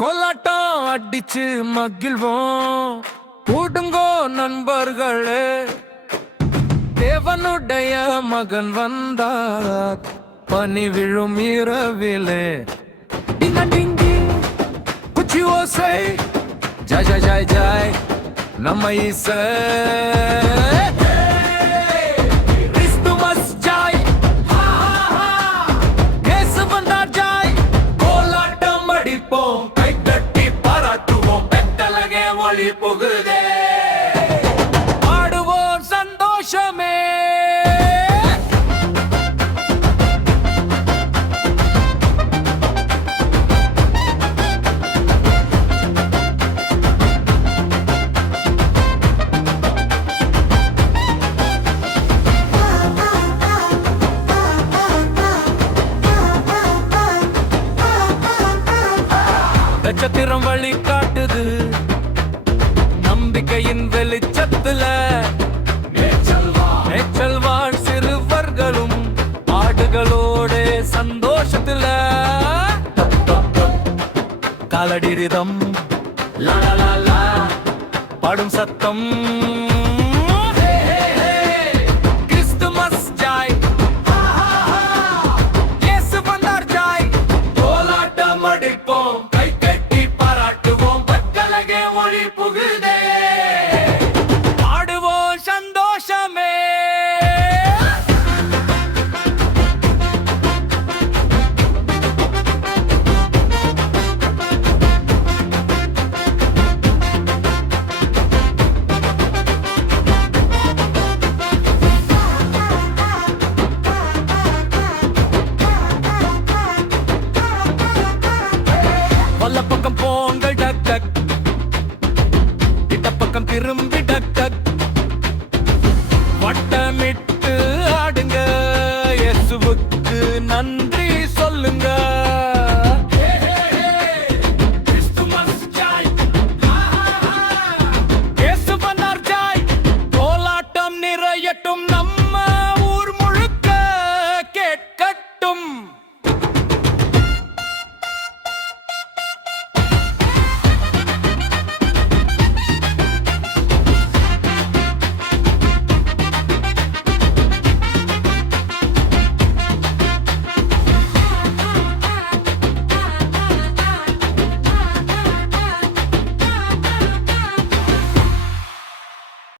கொல்லாட்டம் அடிச்சு மகிழ்வோம். கூடுங்கோ நண்பர்களே. தேவனுடைய மகன் வந்தார். பனி விழும் இரவிலே. டிங் குச்சி ஓசை. Joy joy joy joy. நம்ம இசை நாளி புகுதே. ஆடுவோம் சந்தோஷமே. நட்சத்திரம் வழி வாழ்க்கையின் வெளிச்சத்துல. நேச்சல் வாழ் சிறுவர்களும் ஆடுகளோட சந்தோஷத்துல. காலடி ரிதம் பாடும் சத்தம். திரும்பி